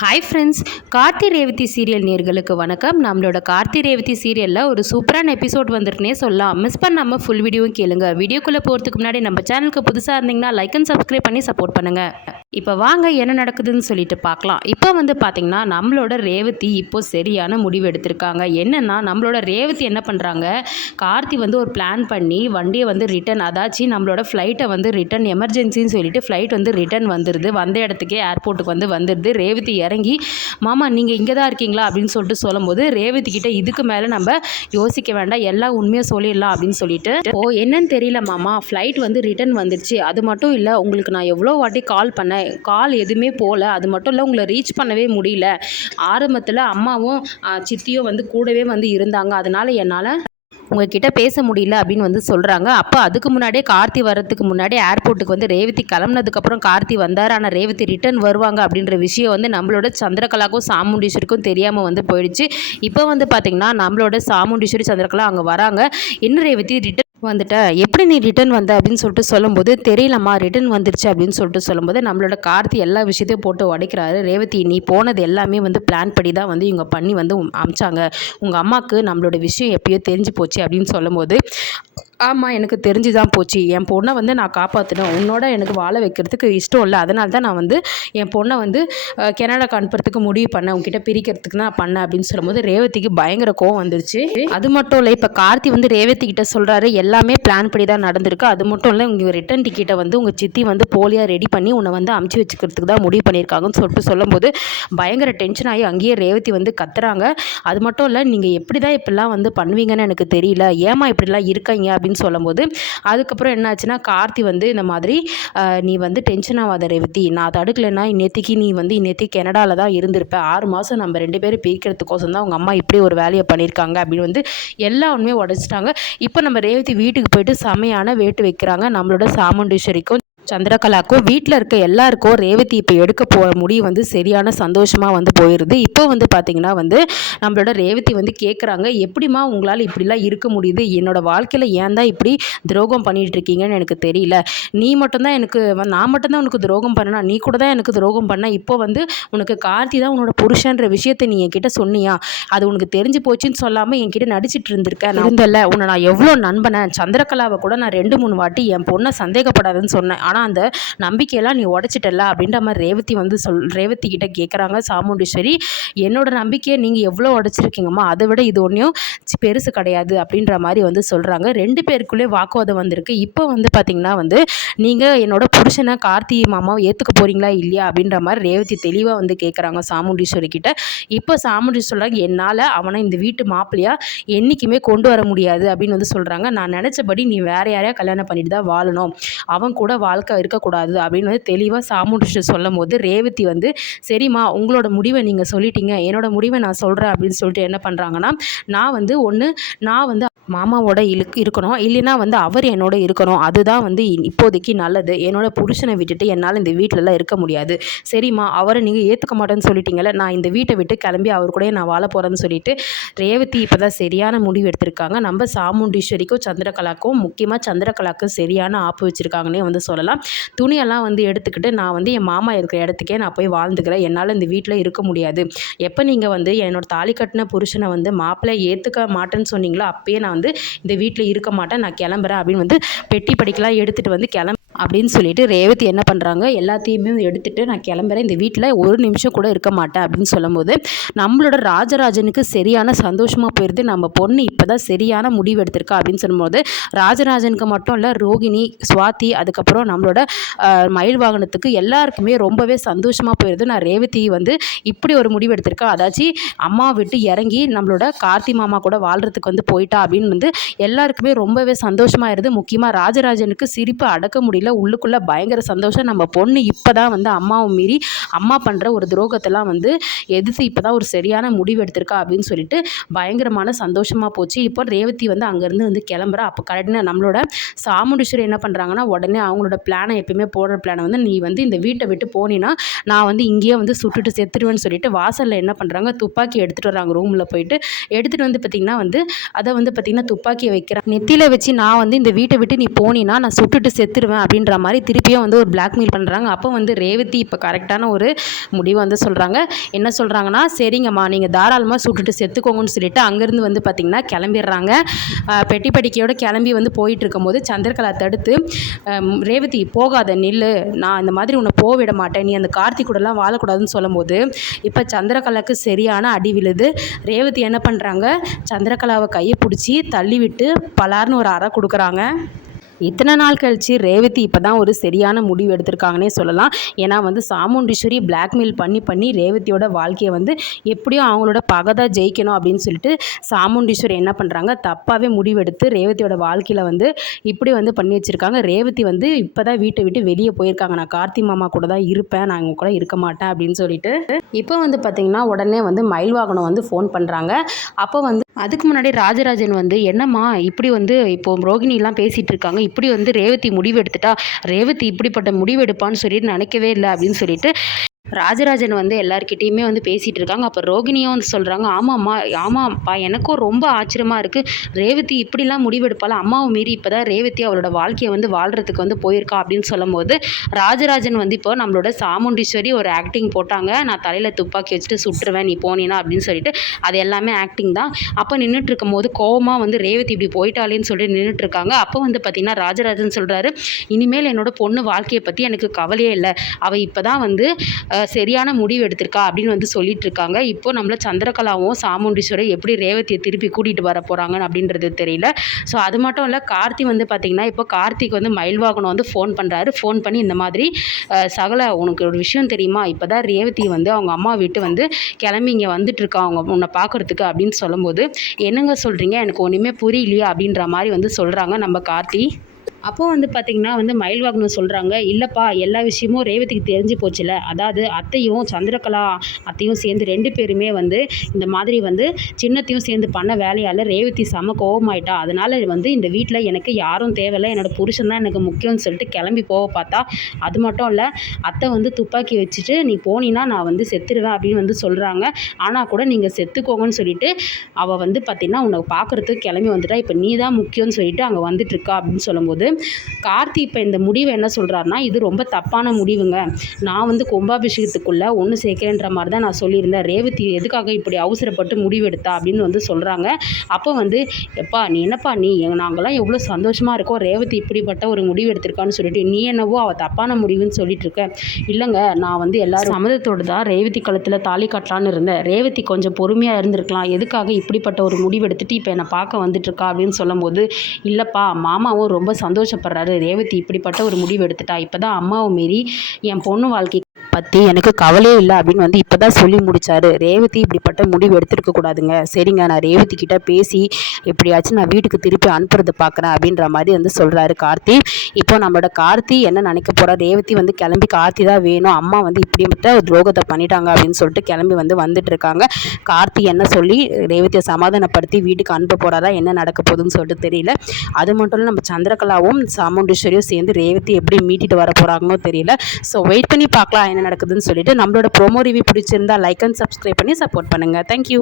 Hi friends, Karthi Revathi serial நேர்களுக்கு வணக்கம். நம்மளோட கார்த்தி ரேவதி சீரியலில் ஒரு சூப்பரான எபிசோட் வந்துருக்குனே சொல்லலாம். மிஸ் பண்ணாமல் ஃபுல் வீடியோவும் கேளுங்க. வீடியோக்குள்ளே போகிறதுக்கு முன்னாடி நம்ம சேனலுக்கு புதுசாக இருந்தீங்கன்னா லைக் அண்ட் சப்ஸ்கிரைப் பண்ணி சப்போர்ட் பண்ணுங்கள். இப்போ வாங்க என்ன நடக்குதுன்னு சொல்லிட்டு பார்க்கலாம். இப்போ பார்த்திங்கன்னா நம்மளோட ரேவதி இப்போது சரியான முடிவு எடுத்திருக்காங்க. என்னென்னா நம்மளோட ரேவதி என்ன பண்ணுறாங்க, கார்த்தி ஒரு பிளான் பண்ணி வண்டியை ரிட்டன், அதாச்சு நம்மளோட ஃப்ளைட்டை ரிட்டன் எமர்ஜென்சின்னு சொல்லிட்டு ஃப்ளைட் ரிட்டன் வந்துடுது. வந்த இடத்துக்கே ஏர்போர்ட்டுக்கு வந்துடுது. ரேவதி இறங்கி, மாமா நீங்கள் இங்கே தான் இருக்கீங்களா அப்படின்னு சொல்லிட்டு சொல்லும்போது ரேவதி கிட்ட இதுக்கு மேலே நம்ம யோசிக்க வேண்டாம், எல்லாம் உண்மையாக சொல்லிடலாம் அப்படின்னு சொல்லிட்டு, என்னன்னு தெரியல மாமா, ஃப்ளைட் ரிட்டன் வந்துடுச்சு. அது மட்டும் இல்லை, உங்களுக்கு நான் எவ்வளோ வாட்டி கால் பண்ணேன், கால் எதுவுமே போகல. அது மட்டும் இல்லை, உங்களை ரீச் பண்ணவே முடியல. ஆரம்பத்தில் அம்மாவும் சித்தியும் கூடவே இருந்தாங்க. அதனால் என்னால் உங்ககிட்ட பேச முடியல அப்படின்னு சொல்கிறாங்க. அப்போ அதுக்கு முன்னாடியே கார்த்தி வர்றதுக்கு முன்னாடி ஏர்போர்ட்டுக்கு ரேவதி கிளம்புனதுக்கப்புறம் கார்த்தி வந்தார். ஆனால் ரேவதி ரிட்டன் வருவாங்க அப்படின்ற விஷயம் நம்மளோட சந்திரகலாவுக்கும் சாமுண்டீஸ்வரிக்கும் தெரியாமல் போயிடுச்சு. இப்போ பார்த்திங்கன்னா நம்மளோட சாமுண்டீஸ்வரி சந்திரகலா அங்கே வராங்க. இன்னும் ரேவதி ரிட்டன் வந்துட்ட, எப்படி நீ ரிட்டன் வந்த அப்படின்னு சொல்லிட்டு சொல்லும்போது, தெரியலம்மா ரிட்டன் வந்துருச்சு அப்படின்னு சொல்லிட்டு சொல்லும்போது நம்மளோட கார்த்தி எல்லா விஷயத்தையும் போட்டு உடைக்கிறாரு. ரேவதி, நீ போனது எல்லாமே பிளான் படி தான் இவங்க பண்ணி அமிச்சாங்க. உங்கள் அம்மாவுக்கு நம்மளோட விஷயம் எப்பயோ தெரிஞ்சு போச்சு அப்படின்னு சொல்லும்போது, ஆமாம் எனக்கு தெரிஞ்சு தான் போச்சு. என் பொண்ணை நான் காப்பாற்றணும். உன்னோட எனக்கு வாழ வைக்கிறதுக்கு இஷ்டம் இல்லை. அதனால தான் நான் என் பொண்ணை கனடாக்கு அனுப்புறதுக்கு முடிவு பண்ணேன். உங்ககிட்ட பிரிக்கிறதுக்கு நான் பண்ணேன் அப்படின்னு சொல்லும்போது ரேவதிக்கு பயங்கர கோவம் வந்துருச்சு. அது மட்டும் இல்லை, இப்போ கார்த்தி ரேவதி கிட்ட சொல்கிறாரு, எல்லாமே பிளான் படி தான் நடந்திருக்கு. அது மட்டும் இல்லை, உங்கள் ரிட்டன் டிக்கெட்டை உங்கள் சித்தி போலியாக ரெடி பண்ணி உன்னை அமுச்சு வச்சுக்கிறதுக்கு தான் முடிவு பண்ணியிருக்காங்கன்னு சொல்லிட்டு சொல்லும்போது பயங்கர டென்ஷன் ஆகி அங்கேயே ரேவதி கத்துறாங்க. அது மட்டும் இல்லை, நீங்கள் எப்படி தான் இப்படிலாம் பண்ணுவீங்கன்னு எனக்கு தெரியல, ஏமா இப்படிலாம் இருக்கீங்க அப்படின்னு சொல்லும்போது, அதுக்கப்புறம் என்னாச்சுன்னா கார்த்தி இந்த மாதிரி, நீ டென்ஷன் ஆகாத ரேவதி, நான் தடுக்கலைன்னா இன்னேத்திக்கு நீ இன்னேத்தி கனடாவில் தான் இருந்திருப்ப. 6 மாதம் நம்ம 2 பேரும் பிரிக்கிறதுக்கோசம் தான் உங்கள் அம்மா இப்படி ஒரு வேலையை பண்ணியிருக்காங்க அப்படின்னு எல்லா உண்மையும் உடச்சிட்டாங்க. இப்போ நம்ம ரேவதி வீட்டுக்கு போயிட்டு செமையான வேட்டு வைக்கிறாங்க. நம்மளோட சாமுண்டீஸ்வரிக்கும் சந்திரகலாக்கும் வீட்டில் இருக்க எல்லாருக்கும் ரேவதி இப்போ எடுக்க போகிற முடிவு சரியான சந்தோஷமாக போயிடுது. இப்போ பார்த்தீங்கன்னா நம்மளோட ரேவதி கேட்குறாங்க, எப்படிமா உங்களால் இப்படிலாம் இருக்க முடியுது, என்னோட வாழ்க்கையில் ஏன் தான் இப்படி துரோகம் பண்ணிகிட்டு இருக்கீங்கன்னு எனக்கு தெரியல. நீ மட்டும்தான் எனக்கு, நான் மட்டும்தான் உனக்கு துரோகம் பண்ணனா, நீ கூட தான் எனக்கு துரோகம் பண்ண. இப்போ உனக்கு கார்த்தி தான் உன்னோட புருஷன்ற விஷயத்தை நீ என்கிட்ட சொன்னியா, அது உனக்கு தெரிஞ்சு போச்சுன்னு சொல்லாமல் என்கிட்ட நடிச்சிட்டு இருந்திருக்கேன். நான் இருந்தல, உன்னை நான் எவ்வளோ நண்பனை, சந்திரகலாவை கூட நான் 2-3 வாட்டி என் பொண்ணை சந்தேகப்படாதுன்னு சொன்னேன். ஆனால் அந்த நம்பிக்கையெல்லாம் நீ உடைச்சிட்டல அப்படின்ற மாதிரி ரேவதி கிட்ட கேட்குறாங்க சாமுண்டீஸ்வரி. என்னோட நம்பிக்கையை நீங்கள் எவ்வளோ உடைச்சிருக்கீங்கம்மா, அதை விட இது ஒன்றும் பெருசு கிடையாது அப்படின்ற மாதிரி சொல்கிறாங்க. 2 பேருக்குள்ளே வாக்குவாதம் வந்திருக்கு. இப்போ பார்த்தீங்கன்னா நீங்கள் என்னோட புருஷனை கார்த்தி மாமாவை ஏற்றுக்க போகிறீங்களா இல்லையா அப்படின்ற மாதிரி ரேவதி தெளிவாக கேட்குறாங்க சாமுண்டீஸ்வரி கிட்ட. இப்போ சாமுண்டீஸ்வரி சொல்கிறாங்க, என்னால் அவனை இந்த வீட்டு மாப்பிள்ளையா என்றைக்குமே கொண்டு வர முடியாது அப்படின்னு சொல்கிறாங்க. நான் நினச்சபடி நீ வேற யாரையா கல்யாணம் பண்ணிட்டு தான் வாழணும், அவன் கூட வாழ்க்கை இருக்கக்கூடாது அப்படின்னு தெளிவாக சாமுண்டீஸ்வரி சொல்லும் போது ரேவதி சரிம்மா உங்களோட முடிவை நீங்கள் சொல்லிட்டீங்க, என்னோட முடிவை நான் சொல்கிறேன் அப்படின்னு சொல்லிட்டு என்ன பண்ணுறாங்கன்னா, நான் ஒன்று, நான் மாமாவோட இருக்கணும், இல்லைன்னா அவர் என்னோட இருக்கணும், அதுதான் இப்போதைக்கு நல்லது. என்னோட புருஷனை விட்டுட்டு என்னால் இந்த வீட்டிலலாம் இருக்க முடியாது. சரிம்மா, அவரை நீங்கள் ஏற்றுக்க மாட்டேன்னு சொல்லிட்டீங்களே, நான் இந்த வீட்டை விட்டு கிளம்பி அவர் கூட நான் வாழ போகிறேன்னு சொல்லிட்டு ரேவதி இப்போ தான் சரியான முடிவு எடுத்திருக்காங்க. நம்ம சாமுண்டீஸ்வரிக்கும் சந்திரகலாக்கும், முக்கியமாக சந்திரகலாக்கும் சரியான ஆப்பு வச்சுருக்காங்கன்னே சொல்லலாம். துணியெல்லாம் எடுத்துக்கிட்டு நான் என் மாமா இருக்கிற இடத்துக்கே நான் போய் வாழ்ந்துக்கிறேன், என்னால் இந்த வீட்டில் இருக்க முடியாது. எப்போ நீங்கள் என்னோட தாலி கட்டின புருஷனை மாப்பிள்ளை ஏற்றுக்க மாட்டேன்னு சொன்னீங்களோ அப்பயே நான் இந்த வீட்டில் இருக்க மாட்டேன், நான் கிளம்புறேன் அப்படின்னு பெட்டி படிக்கலாம் எடுத்துகிட்டு அப்படின்னு சொல்லிட்டு ரேவதி என்ன பண்ணுறாங்க, எல்லாத்தையுமே எடுத்துகிட்டு நான் கிளம்புறேன், இந்த வீட்டில் ஒரு நிமிஷம் கூட இருக்க மாட்டேன் அப்படின்னு சொல்லும்போது நம்மளோட ராஜராஜனுக்கு சரியான சந்தோஷமாக போயிடுது. நம்ம பொண்ணு இப்போ தான் சரியான முடிவு எடுத்திருக்கா அப்படின்னு சொல்லும்போது ராஜராஜனுக்கு மட்டும் இல்லை, ரோகிணி, சுவாதி, அதுக்கப்புறம் நம்மளோட மயில் வாகனத்துக்கு எல்லாருக்குமே ரொம்பவே சந்தோஷமாக போயிடுது. நான் ரேவதி இப்படி ஒரு முடிவு எடுத்திருக்கா, அதாச்சும் அம்மா விட்டு இறங்கி நம்மளோட கார்த்தி மாமா கூட வாழ்கிறதுக்கு போயிட்டா அப்படின்னு எல்லாருக்குமே ரொம்பவே சந்தோஷமாயிருது. முக்கியமாக ராஜராஜனுக்கு சிரிப்பு அடக்க முடியல, உள்ளுக்குள்ளே பயங்கர சந்தோஷம். நம்ம பொண்ணு இப்போ தான் அம்மாவை மீறி அம்மா பண்ணுற ஒரு துரோகத்தெல்லாம் எதிர்த்து இப்போ தான் ஒரு சரியான முடிவு எடுத்திருக்கா அப்படின்னு சொல்லிட்டு பயங்கரமான சந்தோஷமாக போச்சு. இப்போ ரேவதி அங்கேருந்து கிளம்புறா. அப்போ கரெக்டாக நம்மளோட சாமுண்டீஸ்வரி என்ன பண்ணுறாங்கன்னா, உடனே அவங்களோட பிளானை எப்பயுமே போடுற பிளானை நீ இந்த வீட்டை விட்டு போனீன்னா நான் இங்கேயே சுட்டுட்டு செத்துடுவேன்னு சொல்லிட்டு வாசலில் என்ன பண்ணுறாங்க, துப்பாக்கி எடுத்துகிட்டு வராங்க. ரூமில் போயிட்டு எடுத்துகிட்டு பார்த்திங்கன்னா அதை பார்த்திங்கன்னா துப்பாக்கியை வைக்கிறேன், நெத்தியில் வச்சு நான் இந்த வீட்டை விட்டு நீ போனீன்னா நான் சுட்டுட்டு செத்துருவேன் அப்படின்ற மாதிரி திருப்பியும் வந்து ஒரு பிளாக்மெயில் பண்ணுறாங்க. அப்போ வந்து ரேவதி இப்போ கரெக்டான ஒரு முடிவு வந்து சொல்கிறாங்க. என்ன சொல்கிறாங்கன்னா, சரிங்கம்மா நீங்கள் தாராளமாக சுட்டுட்டு செத்துக்கோங்கன்னு சொல்லிட்டு அங்கேருந்து வந்து பார்த்திங்கன்னா கிளம்பிடுறாங்க. பெட்டி படிக்கையோடு கிளம்பி வந்து போயிட்டு இருக்கும்போது சந்திரகலா தடுத்து, ரேவதி போகாத நில்லு, நான் இந்த மாதிரி உன்னை போக விட மாட்டேன், நீ அந்த கார்த்திக் கூடலாம் வாழக்கூடாதுன்னு சொல்லும்போது இப்போ சந்திரகலாவுக்கு சரியான அடி விழுது. ரேவதி என்ன பண்ணுறாங்க, சந்திரகலாவை கையை பிடிச்சி தள்ளி விட்டு பலார்னு ஒரு அறை கொடுக்குறாங்க. இத்தனை நாள் கழித்து ரேவதி இப்போ தான் ஒரு சரியான முடிவு எடுத்திருக்காங்கன்னே சொல்லலாம். ஏன்னா வந்து சாமுண்டீஸ்வரி பிளாக்மெயில் பண்ணி ரேவதியோட வாழ்க்கையை வந்து எப்படியும் அவங்களோட பகை தான் ஜெயிக்கணும் அப்படின்னு சொல்லிட்டு சாமுண்டீஸ்வரி என்ன பண்ணுறாங்க, தப்பாகவே முடிவெடுத்து ரேவதியோட வாழ்க்கையில் வந்து இப்படி வந்து பண்ணி வச்சுருக்காங்க. ரேவதி வந்து இப்போ தான் வீட்டை விட்டு வெளியே போயிருக்காங்க. நான் கார்த்தி மாமா கூட தான் இருப்பேன், நான் இவங்க கூட இருக்க மாட்டேன் அப்படின்னு சொல்லிட்டு இப்போ வந்து பார்த்திங்கன்னா உடனே வந்து மயில்வாகனம் வந்து ஃபோன் பண்ணுறாங்க. அப்போ வந்து அதுக்கு முன்னாடி ராஜராஜன் வந்து, என்னம்மா இப்படி வந்து இப்போது ரோகிணிலாம் பேசிகிட்டு இருக்காங்க, இப்படி வந்து ரேவதி முடிவு எடுத்துட்டா, ரேவதி இப்படிப்பட்ட முடிவு எடுப்பான்னு சொல்லிட்டு நினைக்கவே இல்லை அப்படின்னு சொல்லிட்டு ராஜராஜன் வந்து எல்லாருக்கிட்டேயுமே வந்து பேசிகிட்டு இருக்காங்க. அப்போ ரோகிணியும் வந்து சொல்கிறாங்க, ஆமாப்பா எனக்கும் ரொம்ப ஆச்சரியமாக இருக்குது, ரேவதி இப்படிலாம் முடிவெடுப்பாள், அம்மாவை மீறி இப்போ தான் ரேவதி அவளோட வாழ்க்கையை வந்து வாழ்கிறதுக்கு வந்து போயிருக்கா அப்படின்னு சொல்லும்போது ராஜராஜன் வந்து இப்போ நம்மளோட சாமுண்டீஸ்வரி ஒரு ஆக்டிங் போட்டாங்க, நான் தலையில் துப்பாக்கி வச்சுட்டு சுட்டுருவேன் நீ போனீனா அப்படின்னு சொல்லிட்டு, அது எல்லாமே ஆக்டிங் தான். அப்போ நின்றுட்டு இருக்கும்போது கோவமாக வந்து ரேவதி இப்படி போயிட்டாலேன்னு சொல்லிட்டு நின்றுட்டு இருக்காங்க. அப்போ வந்து பார்த்திங்கன்னா ராஜராஜன் சொல்கிறாரு, இனிமேல் என்னோட பொண்ணு வாழ்க்கையை பற்றி எனக்கு கவலையே இல்லை, அவள் இப்போ தான் வந்து சரியான முடிவு எடுத்திருக்கா அப்படின்னு வந்து சொல்லிட்டு இருக்காங்க. இப்போ நம்மள சந்திரகலாவும் சாமுண்டீஸ்வரி எப்படி ரேவதியை திருப்பி கூட்டிகிட்டு வர போகிறாங்க அப்படின்றது தெரியல. ஸோ அது மட்டும் இல்லை, கார்த்தி வந்து பார்த்திங்கன்னா இப்போ கார்த்திக் வந்து மயில்வாகனம் வந்து ஃபோன் பண்ணுறாரு. ஃபோன் பண்ணி இந்த மாதிரி, சகல உனக்கு ஒரு விஷயம் தெரியுமா, இப்போ தான் ரேவதி வந்து அவங்க அம்மா வீட்டு வந்து கிளம்பி இங்கே வந்துட்டுருக்கா அவங்க உன்னை பார்க்குறதுக்கு அப்படின்னு சொல்லும்போது, என்னங்க சொல்கிறீங்க, எனக்கு ஒன்றுமே புரியலையா அப்படின்ற மாதிரி வந்து சொல்கிறாங்க நம்ம கார்த்தி. அப்போது வந்து பார்த்திங்கன்னா வந்து மயில்வாகனம் சொல்கிறாங்க, இல்லைப்பா எல்லா விஷயமும் ரேவதிக்கு தெரிஞ்சு போச்சுல, அதாவது அத்தையும் சந்திரகலா அத்தையும் சேர்ந்து 2 பேருமே வந்து இந்த மாதிரி வந்து சின்னத்தையும் சேர்ந்து பண்ண வேலையால் ரேவதி செம கோவமாயிட்டா, அதனால் வந்து இந்த வீட்டில் எனக்கு யாரும் தேவையில்லை, என்னோடய புருஷன் தான் எனக்கு முக்கியம்னு சொல்லிட்டு கிளம்பி போக பார்த்தா, அது மட்டும் இல்லை அத்தை வந்து துப்பாக்கி வச்சுட்டு நீ போனீன்னா நான் வந்து செத்துருவேன் அப்படின்னு வந்து சொல்கிறாங்க. ஆனால் கூட நீங்கள் செத்துக்கோங்கன்னு சொல்லிட்டு அவள் வந்து பார்த்திங்கன்னா உன்னை பார்க்குறதுக்கு கிளம்பி வந்துட்டா, இப்போ நீ தான் முக்கியம்னு சொல்லிட்டு அங்கே வந்துட்டுருக்கா அப்படின்னு சொல்லும்போது கார்த்தி இப்போ இந்த முடிவை என்ன சொல்கிறாருன்னா, இது ரொம்ப தப்பான முடிவுங்க, நான் வந்து கும்பாபிஷேகத்துக்குள்ளே ஒன்று சேர்க்கிறேன்ற மாதிரி தான் நான் சொல்லியிருந்தேன், ரேவதி எதுக்காக இப்படி அவசரப்பட்டு முடிவெடுத்தா அப்படின்னு வந்து சொல்கிறாங்க. அப்போ வந்து, எப்பா நீ என்னப்பா நீ நாங்களாம் எவ்வளோ சந்தோஷமாக இருக்கோம், ரேவதி இப்படிப்பட்ட ஒரு முடிவு எடுத்திருக்கான்னு சொல்லிட்டு நீ என்னவோ அவள் தப்பான முடிவுன்னு சொல்லிட்டு இருக்க. இல்லைங்க, நான் வந்து எல்லாரும் சம்மதத்தோடு தான் ரேவதி கழுத்தில் தாலி கட்டலான்னு இருந்தேன், ரேவதி கொஞ்சம் பொறுமையாக இருந்திருக்கலாம், எதுக்காக இப்படிப்பட்ட ஒரு முடிவு எடுத்துகிட்டு இப்போ என்னை பார்க்க வந்துட்டுருக்கா அப்படின்னு சொல்லும்போது, இல்லைப்பா மாமாவும் ரொம்ப சந்தோஷப்படுறாரு, ரேவதி இப்படிப்பட்ட ஒரு முடிவு எடுத்துட்டா, இப்போ தான் அம்மாவை மீறி என் பொண்ணு வாழ்க்கை பற்றி எனக்கு கவலையே இல்லை அப்படின்னு வந்து இப்போ தான் சொல்லி முடித்தார், ரேவதி இப்படிப்பட்ட முடிவு எடுத்துருக்க கூடாதுங்க, சரிங்க நான் ரேவதி கிட்ட பேசி எப்படியாச்சும் நான் வீட்டுக்கு திருப்பி அனுப்புறது பார்க்குறேன் அப்படின்ற மாதிரி வந்து சொல்கிறாரு கார்த்தி. இப்போ நம்மளோட கார்த்தி என்ன நினைக்க போகிறா, ரேவதி வந்து கிளம்பி கார்த்தி தான் வேணும், அம்மா வந்து இப்படிப்பட்ட துரோகத்தை பண்ணிட்டாங்க அப்படின்னு சொல்லிட்டு கிளம்பி வந்துட்டு இருக்காங்க. கார்த்தி என்ன சொல்லி ரேவதியை சமாதானப்படுத்தி வீட்டுக்கு அனுப்ப போகிறாரா, என்ன நடக்க போகுதுன்னு சொல்லிட்டு தெரியல. அது மட்டும் இல்லை, நம்ம சந்திரகலாவும் சாமுண்டீஸ்வரியும் சேர்ந்து ரேவதி எப்படி மீட்டிட்டு வர போகிறாங்கன்னோ தெரியல. ஸோ வெயிட் பண்ணி பார்க்கலாம் என்ன நடக்குதுன்னு சொல்லிட்டு. நம்மளோட ப்ரோமோ ரிவ்யூ பிடிச்சிருந்தா லைக் அண்ட் சப்ஸ்கிரைப் பண்ணி சப்போர்ட் பண்ணுங்கள். தேங்க்யூ.